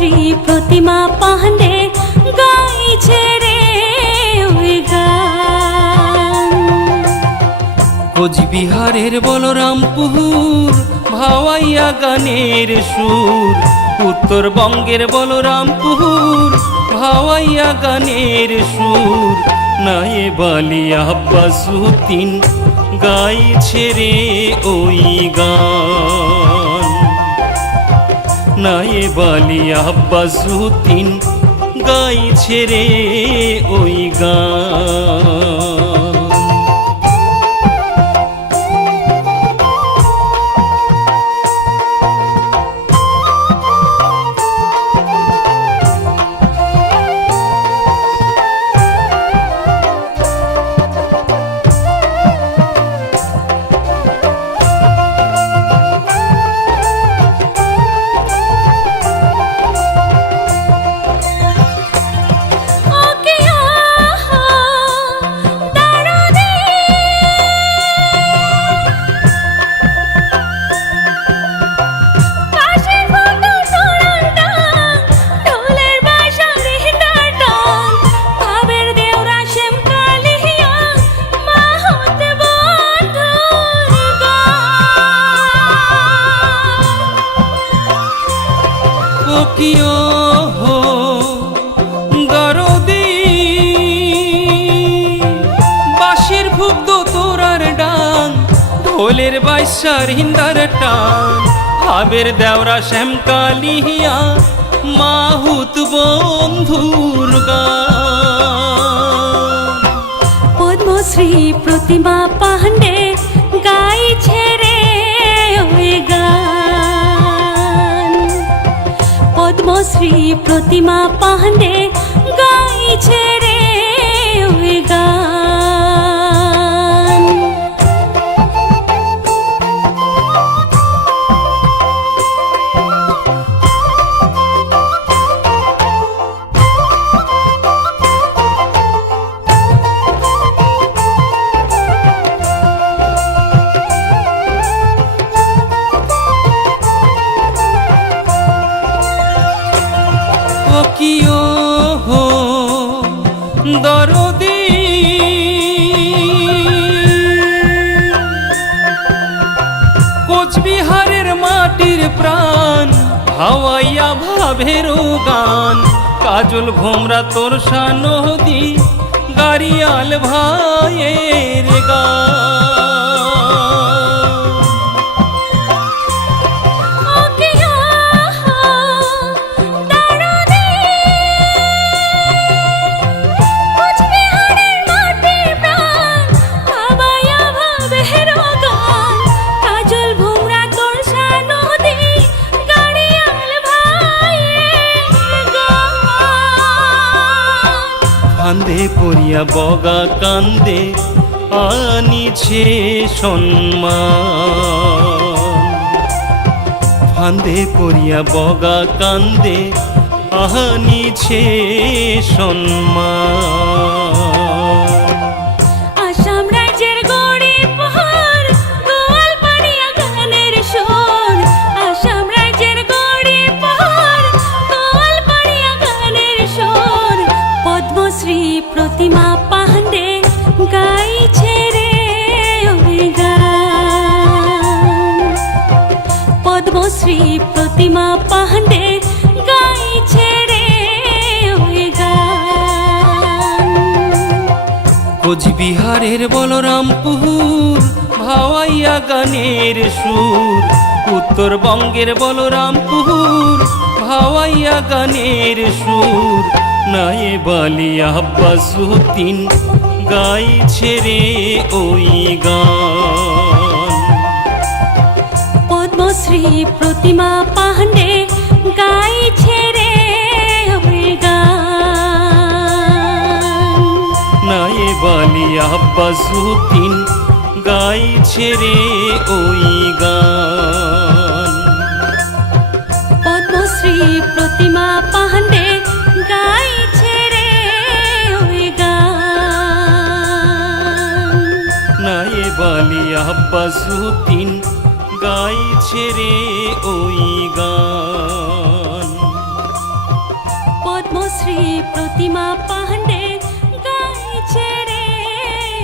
পদ্মশ্রী প্রতিমা পাণ্ডে গাইছে রে ওই গান। কোচবিহারের বলরামপুর ভাওয়াইয়া গানের সুর, উত্তরবঙ্গের বলরামপুর ভাওয়াইয়া গানের সুর, নায়েব আলী আব্বাসউদ্দিন গাইছে রে ওই গান। নায়েব আলী আব্বাসউদ্দিন গাইছে রে ওই গান। কিও হো দরদি বাঁশির ভুগ্ধ তোরার ডাং, ঢোলের বাইশার হিন্দার টান, হাবের দেওরা শ্যামকালিয়া মাহুত বন্ধুর গান। পদ্মশ্রী প্রতিমা পাণ্ডে গাইছে রে ওই গান। পদ্মশ্রী প্রতিমা পাণ্ডে গাইছে রে ওই গান। কিও হো দরদি কোচবিহারের মাটির প্রাণ, ভাওয়াইয়া ভাবের গান, কাজল ভোমরা তোরসা নদী গাড়িয়াল ভাইয়ের গান। কান্দে পড়িয়া বগা কান্দে আনিছে সম্মান, ফান্দে পড়িয়া বগা কান্দে আনিছে সম্মান। আসাম রাজ্যের গরিবপুর গোয়ালপাড়িয়া গানের সুর, আসাম রাজ্যের গরিবপুর গোয়ালপাড়িয়া গানের সুর, পদ্মশ্রী প্রতিমা পাণ্ডে গাইছে রে ওই গান। পদ্মশ্রী প্রতিমা পাণ্ডে গাইছে রে ওই গান। কোচবিহারের বলরামপুর ভাওয়াইয়া গানের সুর, উত্তরবঙ্গের বলরামপুর ভাওয়াইয়া গানের সুর, নায়েব আলী আব্বাসউদ্দিন গাইছে রে ওই গান। পদ্মশ্রী প্রতিমা পাণ্ডে গাইছে রে ওই গান। নায়েব আলী আব্বাসউদ্দিন গাইছে রে ওই গান। পদ্মশ্রী প্রতিমা পাণ্ডে গাইছে রে ওই গান। নায়েব আলী আব্বাসউদ্দিন গাইছে রে ওই গান। প্রতিমা পাহাড়ে গাইছে রে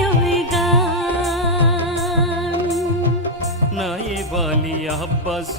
ওই গান। নাই বালি আব্বাস